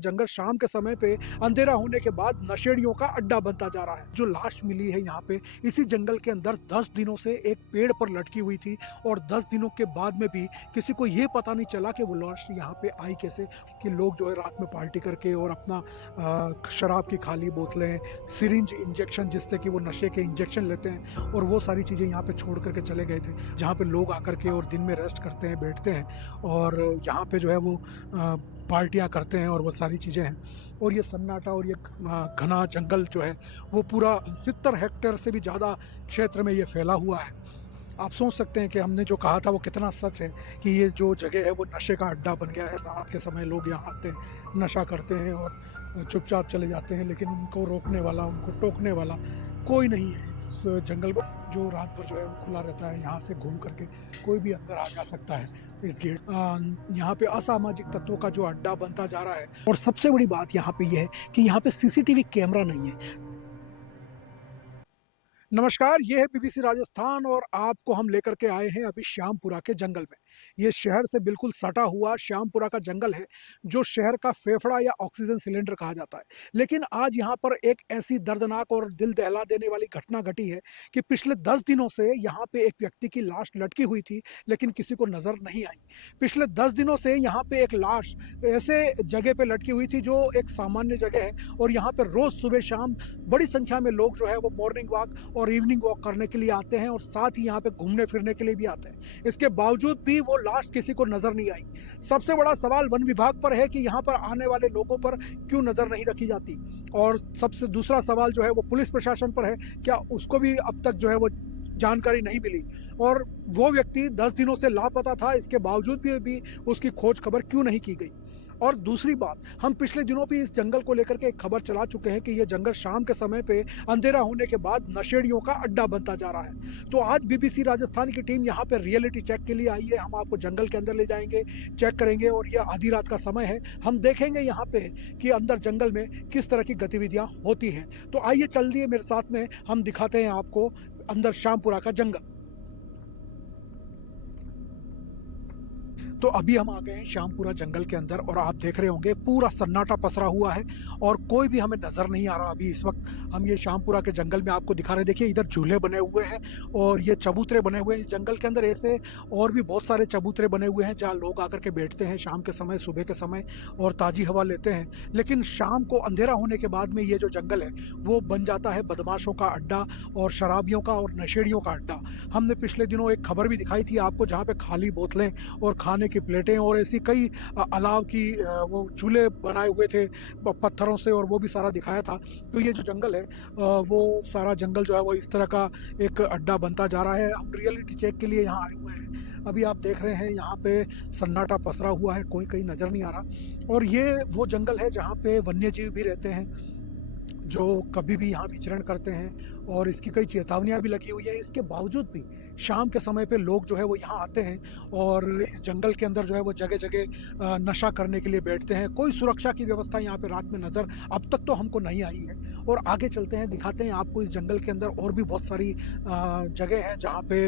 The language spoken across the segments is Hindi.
जंगल शाम के समय पे अंधेरा होने के बाद नशेड़ियों का अड्डा बनता जा रहा है। जो लाश मिली है यहाँ पे इसी जंगल के अंदर 10 दिनों से एक पेड़ पर लटकी हुई थी और 10 दिनों के बाद में भी किसी को ये पता नहीं चला कि वो लाश यहाँ पे आई कैसे। कि लोग जो है रात में पार्टी करके और अपना शराब की खाली बोतलें, सिरिंज इंजेक्शन जिससे कि वो नशे के इंजेक्शन लेते हैं और वो सारी चीज़ें यहाँ पे छोड़ करके चले गए थे, जहाँ पे लोग आकर के और दिन में रेस्ट करते हैं, बैठते हैं और यहाँ पे जो है वो पार्टियाँ करते हैं और वो सारी चीज़ें हैं। और ये सन्नाटा और ये घना जंगल जो है वो पूरा 70 हेक्टेयर से भी ज़्यादा क्षेत्र में ये फैला हुआ है। आप सोच सकते हैं कि हमने जो कहा था वो कितना सच है कि ये जो जगह है वो नशे का अड्डा बन गया है। रात के समय लोग यहाँ आते हैं, नशा करते हैं और चुपचाप चले जाते हैं, लेकिन उनको रोकने वाला, उनको टोकने वाला कोई नहीं है इस जंगल में। जो रात भर जो है वो खुला रहता है, यहाँ से घूम करके कोई भी अंदर आ जा सकता है इस गेट। यहाँ पे असामाजिक तत्वों का जो अड्डा बनता जा रहा है। और सबसे बड़ी बात यहाँ पे ये है कि यहाँ पे सीसीटीवी कैमरा नहीं है। नमस्कार, ये है बीबीसी राजस्थान और आपको हम लेकर के आए हैं अभी श्यामपुरा के जंगल में। ये शहर से बिल्कुल सटा हुआ श्यामपुरा का जंगल है, जो शहर का फेफड़ा या ऑक्सीजन सिलेंडर कहा जाता है। लेकिन आज यहाँ पर एक ऐसी दर्दनाक और दिल दहला देने वाली घटना घटी है कि पिछले 10 दिनों से यहाँ पे एक व्यक्ति की लाश लटकी हुई थी, लेकिन किसी को नजर नहीं आई। पिछले 10 दिनों से यहाँ पे एक लाश ऐसे जगह पे लटकी हुई थी जो एक सामान्य जगह है, और यहाँ पे रोज सुबह शाम बड़ी संख्या में लोग जो है वो मॉर्निंग वॉक और इवनिंग वॉक करने के लिए आते हैं और साथ ही यहाँ पे घूमने फिरने के लिए भी आते हैं। इसके बावजूद भी वो लाश किसी को नजर नहीं आई। सबसे बड़ा सवाल वन विभाग पर है कि यहाँ पर आने वाले लोगों पर क्यों नजर नहीं रखी जाती, और सबसे दूसरा सवाल जो है वो पुलिस प्रशासन पर है, क्या उसको भी अब तक जो है वो जानकारी नहीं मिली, और वो व्यक्ति 10 दिनों से लापता था, इसके बावजूद भी उसकी खोज खबर क्यों नहीं की गई। और दूसरी बात, हम पिछले दिनों भी इस जंगल को लेकर के एक खबर चला चुके हैं कि ये जंगल शाम के समय पे अंधेरा होने के बाद नशेड़ियों का अड्डा बनता जा रहा है। तो आज बीबीसी राजस्थान की टीम यहाँ पे रियलिटी चेक के लिए आई है। हम आपको जंगल के अंदर ले जाएंगे, चेक करेंगे, और ये आधी रात का समय है। हम देखेंगे यहाँ पे कि अंदर जंगल में किस तरह की गतिविधियाँ होती हैं। तो आइए चलिए मेरे साथ में, हम दिखाते हैं आपको अंदर श्यामपुरा का जंगल। तो अभी हम आ गए हैं श्यामपुरा जंगल के अंदर, और आप देख रहे होंगे पूरा सन्नाटा पसरा हुआ है और कोई भी हमें नज़र नहीं आ रहा। अभी इस वक्त हम ये श्यामपुरा के जंगल में आपको दिखा रहे हैं। देखिए इधर झूले बने हुए हैं और ये चबूतरे बने हुए हैं। इस जंगल के अंदर ऐसे और भी बहुत सारे चबूतरे बने हुए हैं जहाँ लोग आकर के बैठते हैं शाम के समय, सुबह के समय, और ताज़ी हवा लेते हैं। लेकिन शाम को अंधेरा होने के बाद में ये जो जंगल है वो बन जाता है बदमाशों का अड्डा और शराबियों का और नशेड़ियों का अड्डा। हमने पिछले दिनों एक खबर भी दिखाई थी आपको, जहाँ पे खाली बोतलें और खाने की प्लेटें और ऐसी कई अलाव की वो चूल्हे बनाए हुए थे पत्थरों से, और वो भी सारा दिखाया था। तो ये जो जंगल है वो सारा जंगल जो है वो इस तरह का एक अड्डा बनता जा रहा है। हम रियलिटी चेक के लिए यहाँ आए हुए हैं। अभी आप देख रहे हैं यहाँ पे सन्नाटा पसरा हुआ है, कोई कहीं नज़र नहीं आ रहा। और ये वो जंगल है जहाँ पे वन्य जीव भी रहते हैं, जो कभी भी यहाँ विचरण करते हैं, और इसकी कई चेतावनियाँ भी लगी हुई है। इसके बावजूद भी शाम के समय पे लोग जो है वो यहाँ आते हैं और इस जंगल के अंदर जो है वो जगह जगह नशा करने के लिए बैठते हैं। कोई सुरक्षा की व्यवस्था यहाँ पे रात में नज़र अब तक तो हमको नहीं आई है। और आगे चलते हैं, दिखाते हैं आपको इस जंगल के अंदर और भी बहुत सारी जगह हैं जहाँ पे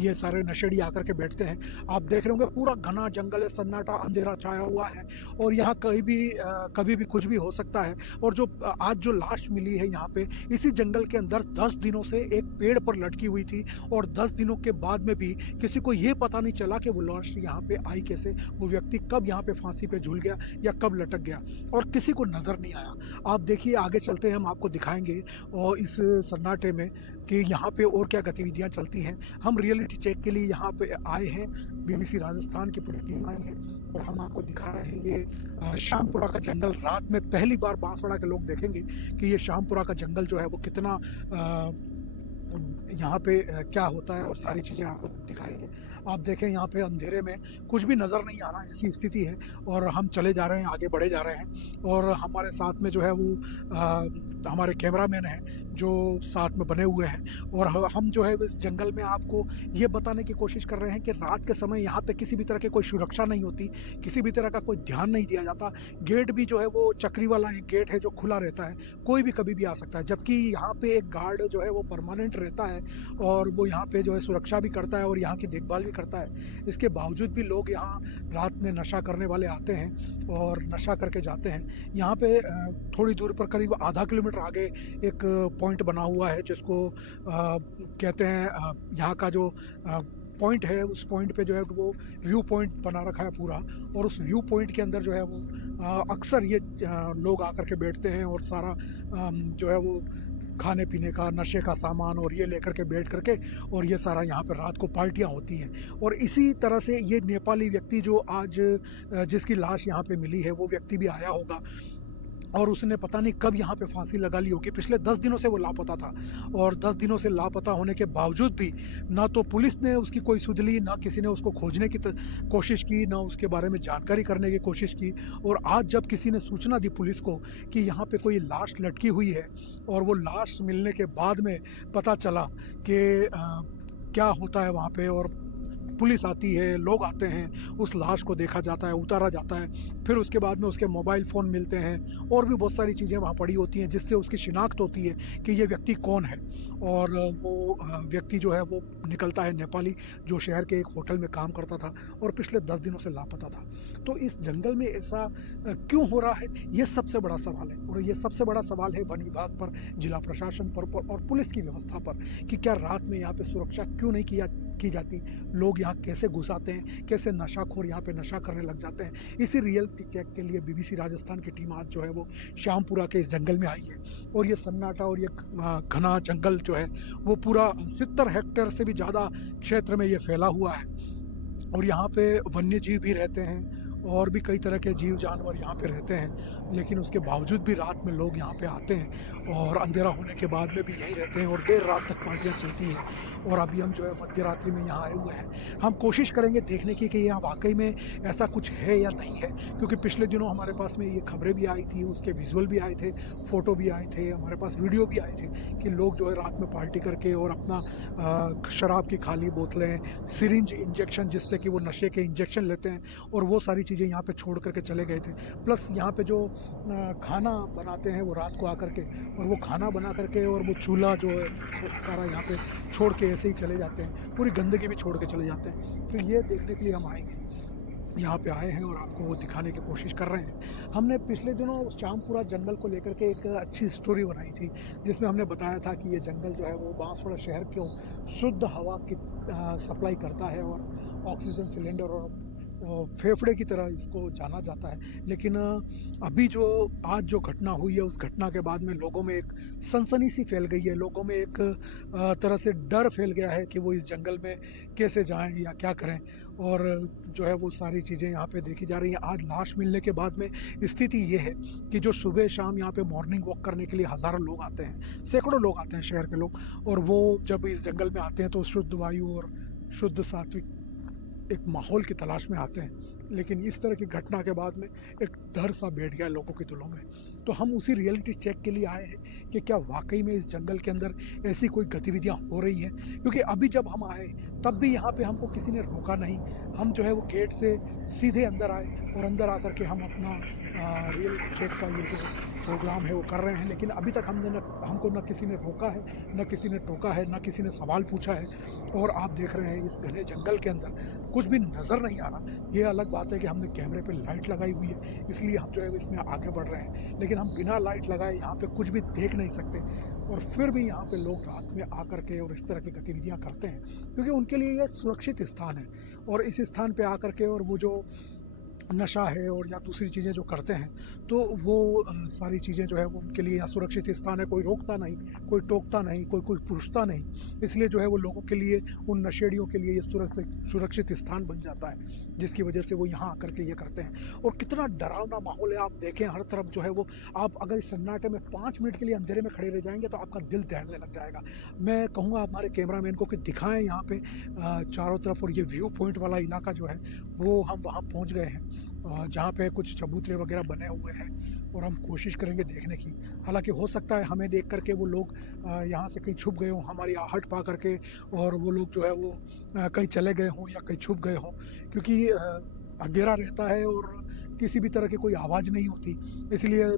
ये सारे नशेड़ी आकर के बैठते हैं। आप देख रहे होंगे पूरा घना जंगल है, सन्नाटा, अंधेरा छाया हुआ है, और यहाँ कभी भी कुछ भी हो सकता है। और जो आज जो लाश मिली है यहाँ पे इसी जंगल के अंदर 10 दिनों से एक पेड़ पर लटकी हुई थी, और 10 दिनों के बाद में भी किसी को ये पता नहीं चला कि वो लाश यहाँ पे आई कैसे, वो व्यक्ति कब यहाँ पे फांसी पे झूल गया या कब लटक गया, और किसी को नज़र नहीं आया। आप देखिए आगे चलते हैं, हम आपको दिखाएंगे और इस सन्नाटे में कि यहाँ पे और क्या गतिविधियाँ चलती हैं। हम रियलिटी चेक के लिए यहाँ पे आए हैं, बीबीसी राजस्थान की पूरी टीम आई है, और हम आपको दिखा रहे हैं ये श्यामपुरा का जंगल। रात में पहली बार बांसवाड़ा के लोग देखेंगे कि ये श्यामपुरा का जंगल जो है वो कितना यहाँ पे क्या होता है, और सारी चीज़ें आपको दिखाएंगे। आप देखें यहाँ पे अंधेरे में कुछ भी नज़र नहीं आ रहा, ऐसी स्थिति है। और हम चले जा रहे हैं, आगे बढ़े जा रहे हैं, और हमारे साथ में जो है वो हमारे कैमरामैन हैं जो साथ में बने हुए हैं। और हम जो है इस जंगल में आपको ये बताने की कोशिश कर रहे हैं कि रात के समय यहाँ पे किसी भी तरह की कोई सुरक्षा नहीं होती, किसी भी तरह का कोई ध्यान नहीं दिया जाता। गेट भी जो है वो चक्री वाला एक गेट है जो खुला रहता है, कोई भी कभी भी आ सकता है। जबकि यहाँ पे एक गार्ड जो है वो परमानेंट रहता है, और वो यहाँ पे जो है सुरक्षा भी करता है और यहाँ की देखभाल भी करता है। इसके बावजूद भी लोग यहाँ रात में नशा करने वाले आते हैं और नशा करके जाते हैं। यहाँ पे थोड़ी दूर पर करीब आधा किलोमीटर आगे एक पॉइंट बना हुआ है जिसको कहते हैं यहाँ का जो पॉइंट है, उस पॉइंट पे जो है वो व्यू पॉइंट बना रखा है पूरा। और उस व्यू पॉइंट के अंदर जो है वो अक्सर ये लोग आकर के बैठते हैं और सारा जो है वो खाने पीने का, नशे का सामान और ये लेकर के बैठ करके, और ये सारा यहाँ पर रात को पार्टियाँ होती हैं। और इसी तरह से ये नेपाली व्यक्ति जो आज जिसकी लाश यहाँ पे मिली है, वो व्यक्ति भी आया होगा और उसने पता नहीं कब यहाँ पे फांसी लगा ली होगी। पिछले 10 दिनों से वो लापता था और 10 दिनों से लापता होने के बावजूद भी ना तो पुलिस ने उसकी कोई सुध ली, ना किसी ने उसको खोजने की कोशिश की, ना उसके बारे में जानकारी करने की कोशिश की। और आज जब किसी ने सूचना दी पुलिस को कि यहाँ पे कोई लाश लटकी हुई है, और वो लाश मिलने के बाद में पता चला कि क्या होता है वहाँ पे, और पुलिस आती है, लोग आते हैं, उस लाश को देखा जाता है, उतारा जाता है, फिर उसके बाद में उसके मोबाइल फ़ोन मिलते हैं और भी बहुत सारी चीज़ें वहाँ पड़ी होती हैं जिससे उसकी शिनाख्त होती है कि ये व्यक्ति कौन है। और वो व्यक्ति जो है वो निकलता है नेपाली, जो शहर के एक होटल में काम करता था और पिछले 10 दिनों से लापता था। तो इस जंगल में ऐसा क्यों हो रहा है, ये सबसे बड़ा सवाल है। और ये सबसे बड़ा सवाल है वन विभाग पर, जिला प्रशासन पर और पुलिस की व्यवस्था पर कि क्या रात में यहाँ पे सुरक्षा क्यों नहीं की जाती। लोग यहाँ कैसे घुस आते हैं, कैसे नशाखोर यहाँ पे नशा करने लग जाते हैं। इसी रियलिटी चेक के लिए BBC राजस्थान की टीम आज जो है वो श्यामपुरा के इस जंगल में आई है। और ये सन्नाटा और ये घना जंगल जो है वो पूरा 70 हेक्टेयर से भी ज़्यादा क्षेत्र में ये फैला हुआ है। और यहाँ पे वन्य जीव भी रहते हैं और भी कई तरह के जीव जानवर यहाँ पे रहते हैं, लेकिन उसके बावजूद भी रात में लोग यहाँ पे आते हैं और अंधेरा होने के बाद में भी यहीं रहते हैं और देर रात तक पार्टियाँ चलती हैं। और अभी हम जो है मध्य रात्रि में यहाँ आए हुए हैं। हम कोशिश करेंगे देखने की कि यहाँ वाकई में ऐसा कुछ है या नहीं है, क्योंकि पिछले दिनों हमारे पास में ये खबरें भी आई थी, उसके विजुअल भी आए थे, फ़ोटो भी आए थे, हमारे पास वीडियो भी आए थे कि लोग जो है रात में पार्टी करके और अपना शराब की खाली बोतलें, सिरिंज इंजेक्शन जिससे कि वो नशे के इंजेक्शन लेते हैं, और वो सारी चीज़ें यहाँ पे छोड़ करके चले गए थे। प्लस यहाँ पे जो खाना बनाते हैं वो रात को आकर के, और वो खाना बना करके और वो चूल्हा जो है सारा यहाँ पे छोड़ के ऐसे ही चले जाते हैं, पूरी गंदगी भी छोड़ के चले जाते हैं। तो ये देखने के लिए हम आएंगे, यहाँ पे आए हैं और आपको वो दिखाने की कोशिश कर रहे हैं। हमने पिछले दिनों श्यामपुरा जंगल को लेकर के एक अच्छी स्टोरी बनाई थी, जिसमें हमने बताया था कि ये जंगल जो है वो बांसवाड़ा शहर को शुद्ध हवा की सप्लाई करता है और ऑक्सीजन सिलेंडर और फेफड़े की तरह इसको जाना जाता है। लेकिन अभी जो आज जो घटना हुई है, उस घटना के बाद में लोगों में एक सनसनी सी फैल गई है, लोगों में एक तरह से डर फैल गया है कि वो इस जंगल में कैसे जाएं या क्या करें। और जो है वो सारी चीज़ें यहाँ पे देखी जा रही हैं। आज लाश मिलने के बाद में स्थिति ये है कि जो सुबह शाम यहाँ पे मॉर्निंग वॉक करने के लिए हज़ारों लोग आते हैं, सैकड़ों लोग आते हैं शहर के लोग, और वो जब इस जंगल में आते हैं तो शुद्ध वायु और शुद्ध सात्विक एक माहौल की तलाश में आते हैं। लेकिन इस तरह की घटना के बाद में एक डर सा बैठ गया लोगों के दिलों में। तो हम उसी रियलिटी चेक के लिए आए हैं कि क्या वाकई में इस जंगल के अंदर ऐसी कोई गतिविधियां हो रही हैं, क्योंकि अभी जब हम आए तब भी यहाँ पे हमको किसी ने रोका नहीं। हम जो है वो गेट से सीधे अंदर आए और अंदर आकर के हम अपना रियलिटी चेक का ये जो प्रोग्राम है वो कर रहे हैं। लेकिन अभी तक हमको न किसी ने रोका है, न किसी ने टोका है, न किसी ने सवाल पूछा है। और आप देख रहे हैं इस घने जंगल के अंदर कुछ भी नज़र नहीं आ रहा। ये अलग बात है कि हमने कैमरे पे लाइट लगाई हुई है, इसलिए हम जो है इसमें आगे बढ़ रहे हैं, लेकिन हम बिना लाइट लगाए यहाँ पे कुछ भी देख नहीं सकते। और फिर भी यहाँ पे लोग रात में आकर के और इस तरह की गतिविधियाँ करते हैं, क्योंकि उनके लिए ये सुरक्षित स्थान है। और इस स्थान पे आकर के और वो जो नशा है और या दूसरी चीज़ें जो करते हैं, तो वो सारी चीज़ें जो है वो उनके लिए यहाँ सुरक्षित स्थान है। कोई रोकता नहीं, कोई टोकता नहीं, कोई पूछता नहीं। इसलिए जो है वो लोगों के लिए, उन नशेड़ियों के लिए ये सुरक्षित स्थान बन जाता है, जिसकी वजह से वो यहाँ आकर के ये करते हैं। और कितना डरावना माहौल है, आप देखें हर तरफ जो है वो, आप अगर इस सन्नाटे में 5 मिनट के लिए अंधेरे में खड़े रह जाएंगे तो आपका दिल दहलने लग जाएगा। मैं कहूँगा हमारे कैमरामैन को कि दिखाएं यहाँ पे चारों तरफ। और ये व्यू पॉइंट वाला इलाका जो है वो हम वहाँ पहुँच गए हैं, जहाँ पे कुछ चबूतरे वगैरह बने हुए हैं, और हम कोशिश करेंगे देखने की। हालांकि हो सकता है हमें देख करके वो लोग यहाँ से कहीं छुप गए हों, हमारी आहट पा करके, और वो लोग जो है वो कहीं चले गए हों या कहीं छुप गए हों, क्योंकि अंधेरा रहता है और किसी भी तरह की कोई आवाज़ नहीं होती। इसलिए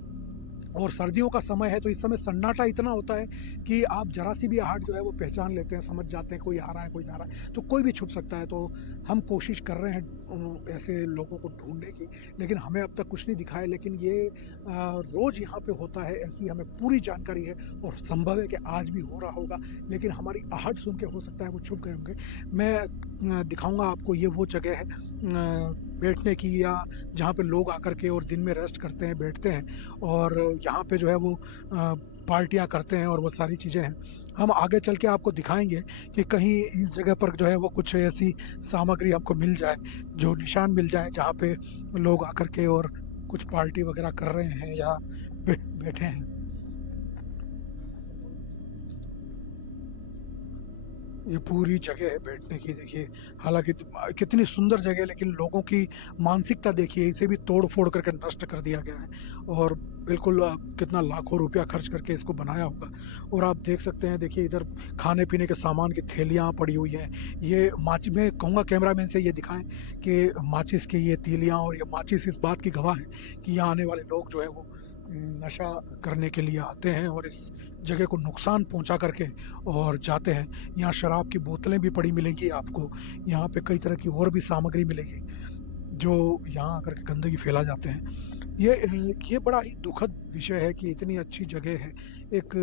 और सर्दियों का समय है तो इस समय सन्नाटा इतना होता है कि आप जरा सी भी आहट जो है वो पहचान लेते हैं, समझ जाते हैं कोई आ रहा है, कोई जा रहा है, तो कोई भी छुप सकता है। तो हम कोशिश कर रहे हैं ऐसे लोगों को ढूँढने की, लेकिन हमें अब तक कुछ नहीं दिखा है। लेकिन ये रोज़ यहाँ पे होता है, ऐसी हमें पूरी जानकारी है और संभव है कि आज भी हो रहा होगा, लेकिन हमारी आहट सुन के हो सकता है वो छुप गए होंगे। मैं दिखाऊँगा आपको, ये वो जगह है बैठने की, या जहाँ पे लोग आकर के और दिन में रेस्ट करते हैं, बैठते हैं और यहाँ पे जो है वो पार्टियाँ करते हैं और वो सारी चीज़ें हैं। हम आगे चल के आपको दिखाएँगे कि कहीं इस जगह पर जो है वो कुछ ऐसी सामग्री हमको मिल जाए, जो निशान मिल जाएँ जहाँ पे लोग आकर के और कुछ पार्टी वग़ैरह कर रहे हैं या बैठे हैं। ये पूरी जगह है बैठने की, देखिए। हालाँकि कितनी सुंदर जगह है, लेकिन लोगों की मानसिकता देखिए, इसे भी तोड़-फोड़ करके नष्ट कर दिया गया है और बिल्कुल कितना लाखों रुपया खर्च करके इसको बनाया होगा। और आप देख सकते हैं, देखिए इधर खाने-पीने के सामान की थैलियाँ पड़ी हुई हैं। ये मैं कहूँगा कैमरामैन से ये दिखाएँ कि माचिस की ये तीलियाँ, और ये माचिस इस बात की गवाह है कि यहाँ आने वाले लोग जो है वो नशा करने के लिए आते हैं और इस जगह को नुकसान पहुंचा करके और जाते हैं। यहाँ शराब की बोतलें भी पड़ी मिलेंगी आपको, यहाँ पे कई तरह की और भी सामग्री मिलेगी जो यहाँ आकर के गंदगी फैला जाते हैं। ये बड़ा ही दुखद विषय है कि इतनी अच्छी जगह है, एक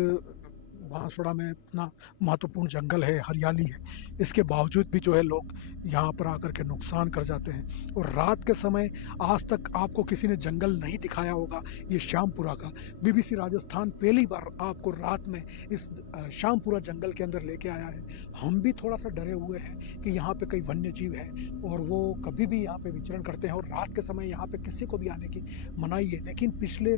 बांसवाड़ा में इतना महत्वपूर्ण जंगल है, हरियाली है, इसके बावजूद भी जो है लोग यहाँ पर आकर के नुकसान कर जाते हैं। और रात के समय आज तक आपको किसी ने जंगल नहीं दिखाया होगा, ये श्यामपुरा का। बीबीसी राजस्थान पहली बार आपको रात में इस श्यामपुरा जंगल के अंदर लेके आया है। हम भी थोड़ा सा डरे हुए हैं कि यहाँ पे कई वन्य जीव हैं और वो कभी भी यहाँ पे विचरण करते हैं, और रात के समय यहाँ पे किसी को भी आने की मनाही है। लेकिन पिछले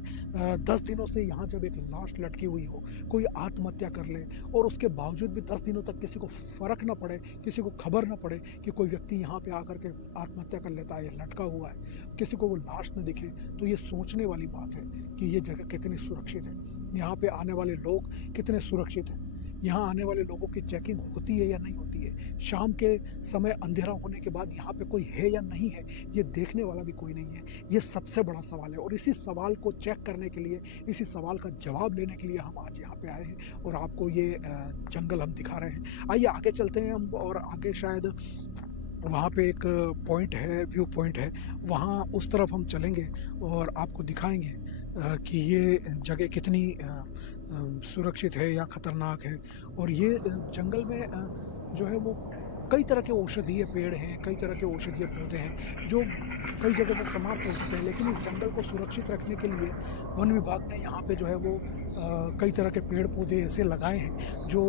10 दिनों से यहाँ जब एक लाश लटकी हुई हो, कोई आत्महत्या कर ले, और उसके बावजूद भी 10 दिनों तक किसी को फ़र्क ना पड़े, किसी को खबर ना पड़े कि कोई व्यक्ति यहाँ पे आकर के आत्महत्या कर लेता है या लटका हुआ है, किसी को वो लाश न दिखे, तो ये सोचने वाली बात है कि ये जगह कितनी सुरक्षित है, यहाँ पे आने वाले लोग कितने सुरक्षित हैं। यहाँ आने वाले लोगों की चेकिंग होती है या नहीं होती है, शाम के समय अंधेरा होने के बाद यहाँ पे कोई है या नहीं है, ये देखने वाला भी कोई नहीं है। ये सबसे बड़ा सवाल है, और इसी सवाल को चेक करने के लिए, इसी सवाल का जवाब लेने के लिए हम आज यहाँ पे आए हैं और आपको ये जंगल हम दिखा रहे हैं। आइए आगे चलते हैं हम, और आगे शायद वहाँ पे एक पॉइंट है, व्यू पॉइंट है, वहाँ उस तरफ हम चलेंगे और आपको दिखाएंगे कि ये जगह कितनी सुरक्षित है या ख़तरनाक है। और ये जंगल में जो है वो कई तरह के औषधीय पेड़ हैं, कई तरह के औषधीय पौधे हैं जो कई जगह से समाप्त हो चुके हैं, लेकिन इस जंगल को सुरक्षित रखने के लिए वन विभाग ने यहाँ पे जो है वो कई तरह के पेड़ पौधे ऐसे लगाए हैं जो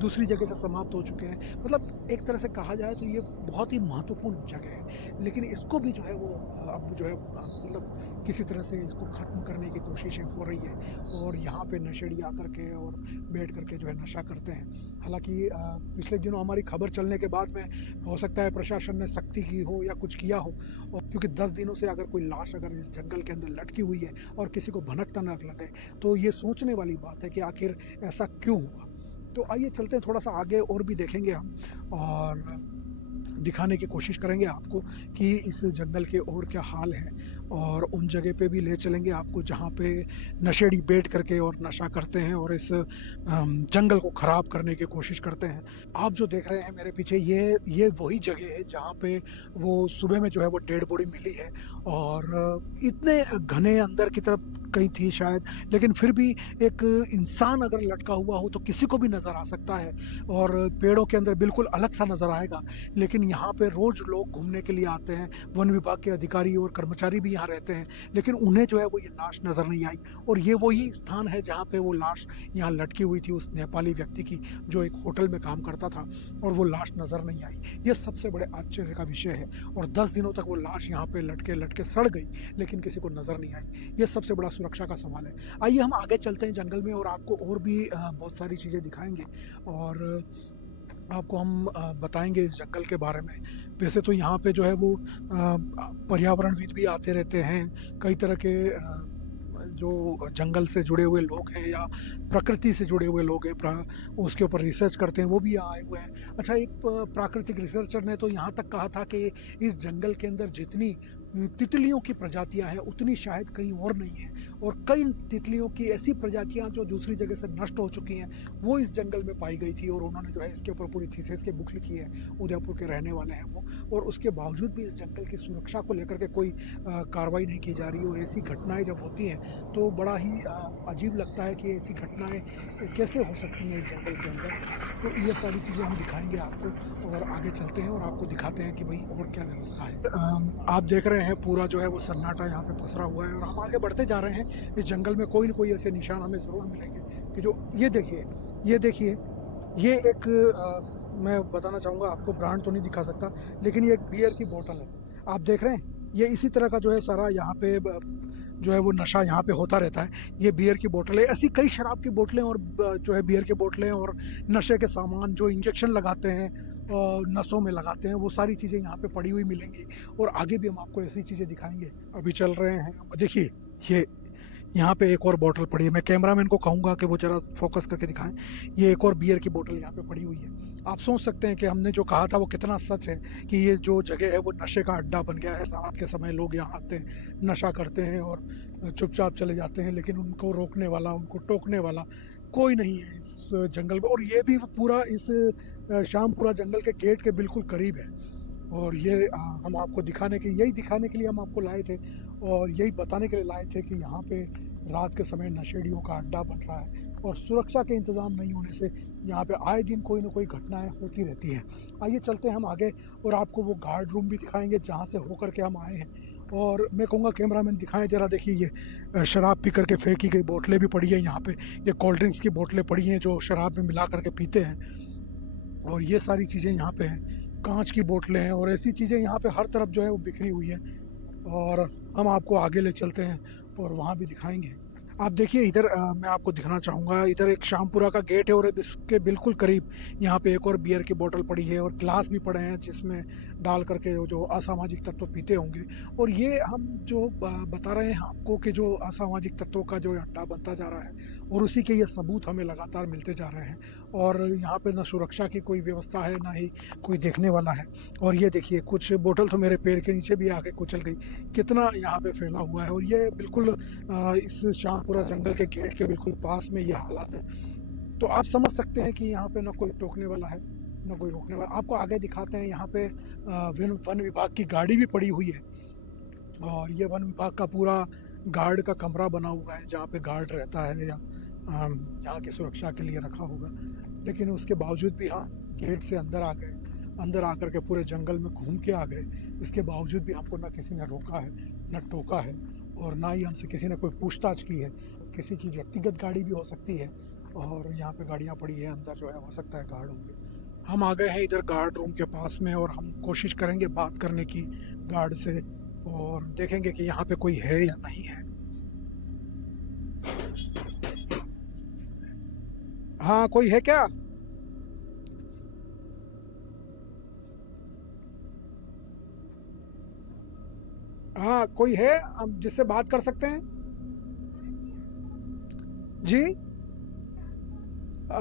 दूसरी जगह से समाप्त हो चुके हैं। मतलब एक तरह से कहा जाए तो ये बहुत ही महत्वपूर्ण जगह है, लेकिन इसको भी जो है वो अब जो है मतलब किसी तरह से इसको ख़त्म करने की कोशिशें हो रही है, और यहाँ पे नशेड़ी आकर के और बैठ कर के जो है नशा करते हैं। हालांकि पिछले दिनों हमारी खबर चलने के बाद में हो सकता है प्रशासन ने सख्ती की हो या कुछ किया हो, और क्योंकि 10 दिनों से अगर कोई लाश अगर इस जंगल के अंदर लटकी हुई है और किसी को भनकता न लगे, तो ये सोचने वाली बात है कि आखिर ऐसा क्यों हुआ। तो आइए चलते हैं थोड़ा सा आगे, और भी देखेंगे हम और दिखाने की कोशिश करेंगे आपको कि इस जंगल के और क्या हाल है, और उन जगह पे भी ले चलेंगे आपको जहाँ पे नशेड़ी बैठ करके और नशा करते हैं और इस जंगल को ख़राब करने की कोशिश करते हैं। आप जो देख रहे हैं मेरे पीछे, ये वही जगह है जहाँ पे वो सुबह में जो है वो डेड बॉडी मिली है, और इतने घने अंदर की तरफ कहीं थी शायद, लेकिन फिर भी एक इंसान अगर लटका हुआ हो तो किसी को भी नज़र आ सकता है, और पेड़ों के अंदर बिल्कुल अलग सा नज़र आएगा। लेकिन यहाँ पे रोज़ लोग घूमने के लिए आते हैं, वन विभाग के अधिकारी और कर्मचारी भी यहाँ रहते हैं, लेकिन उन्हें जो है वो ये लाश नज़र नहीं आई। और ये वही स्थान है जहाँ पे वो लाश यहाँ लटकी हुई थी उस नेपाली व्यक्ति की जो एक होटल में काम करता था, और वो लाश नज़र नहीं आई। ये सबसे बड़े आश्चर्य का विषय है, और 10 दिनों तक वो लाश यहाँ पे लटके लटके सड़ गई, लेकिन किसी को नज़र नहीं आई। ये सबसे बड़ा सुरक्षा का सवाल है। आइए हम आगे चलते हैं जंगल में, और आपको और भी बहुत सारी चीज़ें दिखाएंगे, और आपको हम बताएंगे इस जंगल के बारे में। वैसे तो यहाँ पे जो है वो पर्यावरणविद भी आते रहते हैं, कई तरह के जो जंगल से जुड़े हुए लोग हैं या प्रकृति से जुड़े हुए लोग हैं, उसके ऊपर रिसर्च करते हैं, वो भी आए हुए हैं। अच्छा, एक प्राकृतिक रिसर्चर ने तो यहाँ तक कहा था कि इस जंगल के अंदर जितनी तितलियों की प्रजातियां हैं उतनी शायद कहीं और नहीं है। और कई तितलियों की ऐसी प्रजातियां जो दूसरी जगह से नष्ट हो चुकी हैं वो इस जंगल में पाई गई थी, और उन्होंने जो है इसके ऊपर पूरी थीसिस की बुक लिखी है। उदयपुर के रहने वाले हैं वो, और उसके बावजूद भी इस जंगल की सुरक्षा को लेकर के कोई कार्रवाई नहीं की जा रही। और ऐसी घटनाएं जब होती हैं तो बड़ा ही अजीब लगता है कि ऐसी घटनाएं कैसे हो सकती हैं इस जंगल के अंदर। तो ये सारी चीज़ें हम दिखाएंगे आपको, और आगे चलते हैं और आपको दिखाते हैं कि भाई और क्या व्यवस्था है। आप देख रहे हैं पूरा जो है वो सन्नाटा यहाँ पे पसरा हुआ है, और हम आगे बढ़ते जा रहे हैं। इस जंगल में कोई ना कोई ऐसे निशान हमें ज़रूर मिलेंगे कि जो ये देखिए, ये देखिए, ये एक मैं बताना चाहूँगा आपको, ब्रांड तो नहीं दिखा सकता, लेकिन ये एक बियर की बोतल है। आप देख रहे हैं, ये इसी तरह का जो है सारा यहाँ पे जो है वो नशा यहाँ पे होता रहता है। ये बियर की बोतल है, ऐसी कई शराब की बोतलें और जो है बियर की बोतलें और नशे के सामान जो इंजेक्शन लगाते हैं नसों में लगाते हैं, वो सारी चीज़ें यहाँ पे पड़ी हुई मिलेंगी। और आगे भी हम आपको ऐसी चीज़ें दिखाएंगे। अभी चल रहे हैं, देखिए ये यहाँ पे एक और बोतल पड़ी है। मैं कैमरामैन को कहूँगा कि वो ज़रा फोकस करके दिखाएं। ये एक और बियर की बोतल यहाँ पे पड़ी हुई है। आप सोच सकते हैं कि हमने जो कहा था वो कितना सच है, कि ये जो जगह है वो नशे का अड्डा बन गया है। रात के समय लोग यहाँ आते हैं, नशा करते हैं और चुपचाप चले जाते हैं, लेकिन उनको रोकने वाला, उनको टोकने वाला कोई नहीं है इस जंगल में। और ये भी पूरा इस शामपुरा जंगल के गेट के बिल्कुल करीब है। और ये हम आपको दिखाने के, यही दिखाने के लिए हम आपको लाए थे, और यही बताने के लिए लाए थे कि यहाँ पे रात के समय नशेड़ियों का अड्डा बन रहा है, और सुरक्षा के इंतज़ाम नहीं होने से यहाँ पे आए दिन कोई ना कोई घटनाएं होती रहती हैं। आइए चलते हैं हम आगे, और आपको वो गार्ड रूम भी दिखाएंगे जहाँ से होकर के हम आए हैं। और मैं कहूँगा कैमरामैन दिखाएं ज़रा, देखिए ये शराब पी करके फेंकी गई बोतलें भी पड़ी हैं यहाँ पे। ये कोल्ड ड्रिंक्स की बोतलें पड़ी हैं जो शराब में मिला करके पीते हैं, और ये सारी चीज़ें यहाँ पे हैं। कांच की बोतलें हैं और ऐसी चीज़ें यहाँ पे हर तरफ जो है वो बिखरी हुई है। और हम आपको आगे ले चलते हैं और वहाँ भी दिखाएंगे। आप देखिए इधर, मैं आपको दिखाना चाहूँगा, इधर एक शामपुरा का गेट है, और इसके बिल्कुल करीब यहाँ पे एक और बियर की बोतल पड़ी है, और ग्लास भी पड़े हैं जिसमें डाल करके जो असामाजिक तत्व पीते होंगे। और ये हम जो बता रहे हैं आपको कि जो असामाजिक तत्वों का जो अड्डा बनता जा रहा है, और उसी के ये सबूत हमें लगातार मिलते जा रहे हैं। और यहाँ पे ना सुरक्षा की कोई व्यवस्था है, ना ही कोई देखने वाला है। और ये देखिए, कुछ बोतल तो मेरे पैर के नीचे भी आके कुचल गई, कितना यहाँ पे फैला हुआ है। और ये बिल्कुल इस शामपुरा जंगल के गेट के बिल्कुल पास में ये हालात है। तो आप समझ सकते हैं कि यहाँ पे ना कोई टोकने वाला है, ना कोई रोकने वाला। आपको आगे दिखाते हैं, यहाँ पे वन विभाग की गाड़ी भी पड़ी हुई है, और ये वन विभाग का पूरा गार्ड का कमरा बना हुआ है, जहाँ पे गार्ड रहता है या यहाँ की सुरक्षा के लिए रखा होगा। लेकिन उसके बावजूद भी हाँ, गेट से अंदर आ गए, अंदर आकर के पूरे जंगल में घूम के आ गए। इसके बावजूद भी हमको ना किसी ने रोका है, ना टोका है, और ना ही हमसे किसी ने कोई पूछताछ की है। किसी की व्यक्तिगत गाड़ी भी हो सकती है, और यहाँ पे गाड़ियाँ पड़ी है, अंदर जो है हो सकता है गार्ड होंगे। हम आ गए हैं इधर गार्ड रूम के पास में, और हम कोशिश करेंगे बात करने की गार्ड से, और देखेंगे कि यहाँ पे कोई है या नहीं है। हाँ, कोई है क्या? हाँ, कोई है हम जिससे बात कर सकते हैं? जी,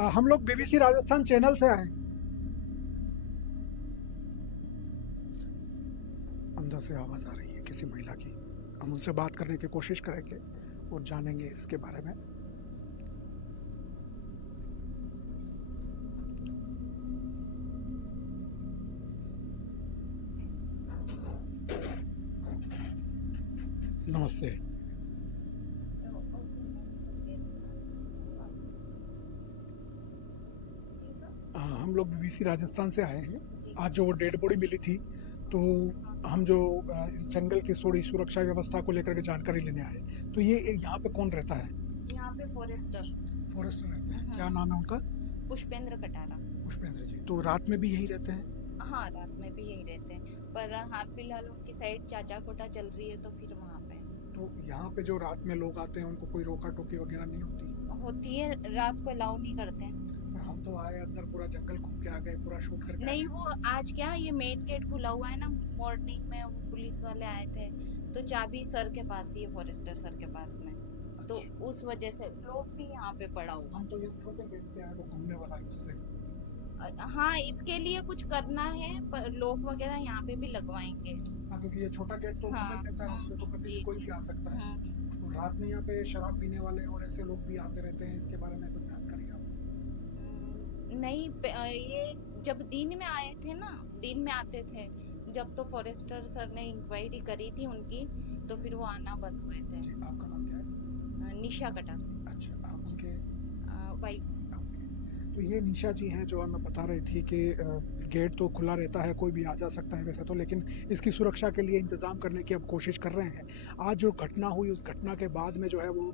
हम लोग बीबीसी राजस्थान चैनल से आए हैं। अंदर से आवाज़ आ रही है किसी महिला की। हम उनसे बात करने की कोशिश करेंगे और जानेंगे इसके बारे में। नमस्ते। हम लोग बीबीसी राजस्थान से आए हैं। आज जो वो डेड बॉडी मिली थी, तो हम जो इस जंगल की थोड़ी सुरक्षा व्यवस्था को लेकर के जानकारी लेने आए। तो ये यहाँ पे कौन रहता है? यहाँ पे फॉरेस्टर फॉरेस्टर रहते हैं। क्या नाम है उनका? पुष्पेंद्र कटारा। पुष्पेंद्र जी। तो रात में भी यही रहते हैं? हाँ, रात में भी यही रहते हैं, पर हाल फिलहाल उनकी साइड चाचा कोटा चल रही है, तो फिर वहाँ पे तो यहाँ पे जो रात में लोग आते हैं उनको कोई रोका टोकी वगैरह नहीं होती? होती है। रात को अलाउ नहीं करते हैं। पर हम तो आए अंदर, पूरा जंगल घूम के आ गए, पूरा शूट करके नहीं, वो आज क्या, ये मेन गेट खुला हुआ है ना, मॉर्निंग में वो पुलिस वाले आए थे, तो चाबी सर के पास ही है, फॉरेस्टर सर के पास में। तो उस वजह से लोग भी यहाँ पे पड़ा हुआ। हम तो ये छोटे गेट से आए, वो घूमने वाला है उससे। हाँ, इसके लिए कुछ करना है, पर लॉक वगैरह यहाँ पे भी लगवाएंगे। हाँ, क्योंकि ये छोटा गेट तो खुला ही हाँ, रहता है, उससे तो कभी भी जी कोई जी। भी आ सकता है। हम्म। तो रात में यहाँ पे शराब पीने वाले और ऐसे लोग भी आते रहते हैं, इसके बारे में कुछ जानकारी आप? नहीं, ये जब दिन में आए थे ना, दिन में आते थे, जब तो फॉरेस्टर सर ने इंक्वायरी करी थी उनकी, तो फिर वो आना बंद हुए थे। जी, आपका नाम क्या है? निशा कटा, अच्छा, आप उनके वाइफ। ओके। तो ये निशा जी हैं जो हमें बता रही थी कि गेट तो खुला रहता है, कोई भी आ जा सकता है वैसे तो, लेकिन इसकी सुरक्षा के लिए इंतज़ाम करने की अब कोशिश कर रहे हैं। आज जो घटना हुई उस घटना के बाद में जो है वो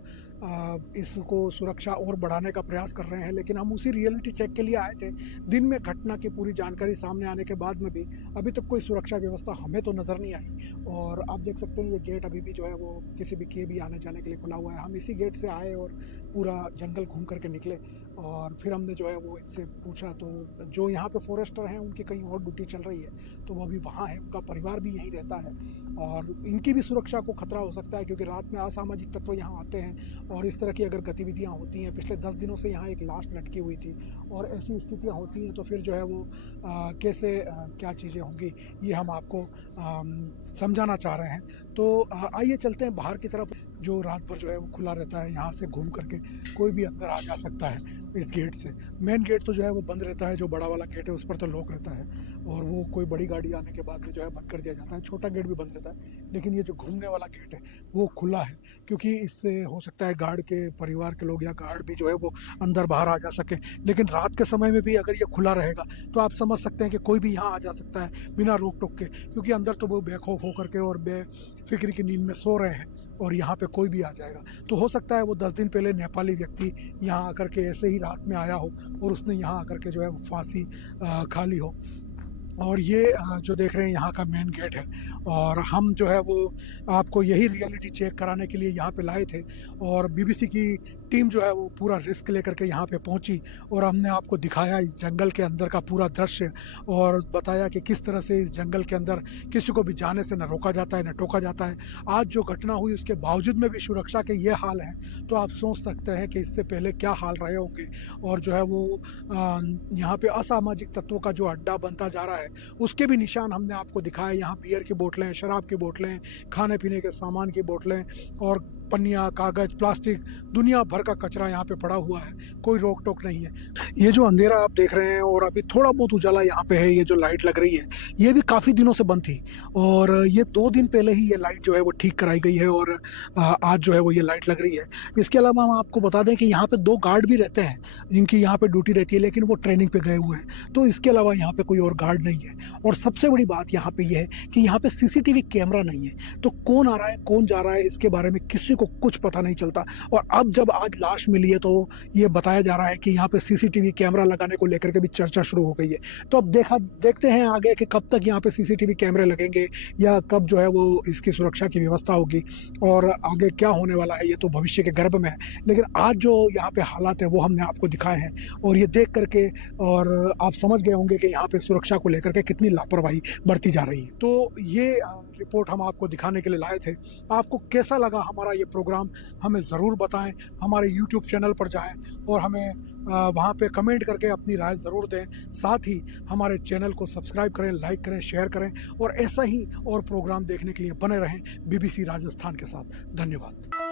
इसको सुरक्षा और बढ़ाने का प्रयास कर रहे हैं, लेकिन हम उसी रियलिटी चेक के लिए आए थे। दिन में घटना की पूरी जानकारी सामने आने के बाद में भी अभी तक कोई सुरक्षा व्यवस्था हमें तो नज़र नहीं आई। और आप देख सकते हैं ये गेट अभी भी जो है वो किसी भी के भी आने जाने के लिए खुला हुआ है। हम इसी गेट से आए और पूरा जंगल घूम करके निकले, और फिर हमने जो है वो इनसे पूछा, तो जो यहाँ पे फॉरेस्टर हैं उनकी कहीं और ड्यूटी चल रही है, तो वो अभी वहाँ है, उनका परिवार भी यहीं रहता है, और इनकी भी सुरक्षा को खतरा हो सकता है, क्योंकि रात में असामाजिक तत्व यहाँ आते हैं और इस तरह की अगर गतिविधियाँ होती हैं। पिछले 10 दिनों से यहाँ एक लाश लटकी हुई थी, और ऐसी स्थितियाँ होती हैं तो फिर जो है वो कैसे क्या चीज़ें होंगी, ये हम आपको समझाना चाह रहे हैं। तो आइए चलते हैं बाहर की तरफ, जो रात भर जो है वो खुला रहता है। यहाँ से घूम करके कोई भी अंदर आ जा सकता है इस गेट से। मेन गेट तो जो है वो बंद रहता है, जो बड़ा वाला गेट है उस पर तो लॉक रहता है, और वो कोई बड़ी गाड़ी आने के बाद में जो है बंद कर दिया जाता है। छोटा गेट भी बंद रहता है, लेकिन ये जो घूमने वाला गेट है वो खुला है, क्योंकि इससे हो सकता है गार्ड के परिवार के लोग या गार्ड भी जो है वो अंदर बाहर आ जा सके। लेकिन रात के समय में भी अगर ये खुला रहेगा तो आप समझ सकते हैं कि कोई भी यहाँ आ जा सकता है बिना रोक टोक के, क्योंकि अंदर तो वो बेखौफ होकर के और बेफिक्री की नींद में सो रहे हैं, और यहाँ पे कोई भी आ जाएगा। तो हो सकता है वो 10 दिन पहले नेपाली व्यक्ति यहाँ आकर के ऐसे ही रात में आया हो और उसने यहाँ आकर के जो है वो फांसी खा ली हो। और ये जो देख रहे हैं यहाँ का मेन गेट है, और हम जो है वो आपको यही रियलिटी चेक कराने के लिए यहाँ पे लाए थे, और बीबीसी की टीम जो है वो पूरा रिस्क लेकर के यहाँ पे पहुँची, और हमने आपको दिखाया इस जंगल के अंदर का पूरा दृश्य, और बताया कि किस तरह से इस जंगल के अंदर किसी को भी जाने से न रोका जाता है न टोका जाता है। आज जो घटना हुई उसके बावजूद में भी सुरक्षा के ये हाल हैं, तो आप सोच सकते हैं कि इससे पहले क्या हाल रहे होंगे। और जो है वो यहाँ पे असामाजिक तत्वों का जो अड्डा बनता जा रहा है उसके भी निशान हमने आपको दिखाए। यहाँ बियर की बोतलें, शराब की बोतलें, खाने पीने के सामान की बोतलें, और पन्नियाँ, कागज़, प्लास्टिक, दुनिया भर का कचरा यहाँ पे पड़ा हुआ है, कोई रोक टोक नहीं है। ये जो अंधेरा आप देख रहे हैं और अभी थोड़ा बहुत उजाला यहाँ पे है, ये जो लाइट लग रही है ये भी काफ़ी दिनों से बंद थी, और ये 2 दिन पहले ही ये लाइट जो है वो ठीक कराई गई है, और आज जो है वो ये लाइट लग रही है। इसके अलावा हम आपको बता दें कि यहाँ पे 2 गार्ड भी रहते हैं जिनकी यहाँ पे ड्यूटी रहती है, लेकिन वो ट्रेनिंग पे गए हुए हैं, तो इसके अलावा यहाँ पे कोई और गार्ड नहीं है। और सबसे बड़ी बात यहाँ पे ये है कि यहाँ पे सीसीटीवी कैमरा नहीं है, तो कौन आ रहा है कौन जा रहा है इसके बारे में किसी को कुछ पता नहीं चलता। और अब जब आज लाश मिली है तो ये बताया जा रहा है कि यहाँ पे सीसीटीवी कैमरा लगाने को लेकर के भी चर्चा शुरू हो गई है। तो अब देखते हैं आगे कि कब तक यहाँ पे सीसीटीवी कैमरे लगेंगे, या कब जो है वो इसकी सुरक्षा की व्यवस्था होगी, और आगे क्या होने वाला है ये तो भविष्य के गर्भ में है। लेकिन आज जो यहाँ पे हालात है वो हमने आपको दिखाए हैं, और ये देख करके और आप समझ गए होंगे कि यहाँ पे सुरक्षा को लेकर के कितनी लापरवाही बरती जा रही है। तो ये रिपोर्ट हम आपको दिखाने के लिए लाए थे। आपको कैसा लगा हमारा ये प्रोग्राम हमें ज़रूर बताएं। हमारे यूट्यूब चैनल पर जाएं और हमें वहाँ पे कमेंट करके अपनी राय ज़रूर दें। साथ ही हमारे चैनल को सब्सक्राइब करें, लाइक करें, शेयर करें, और ऐसा ही और प्रोग्राम देखने के लिए बने रहें बीबीसी राजस्थान के साथ। धन्यवाद।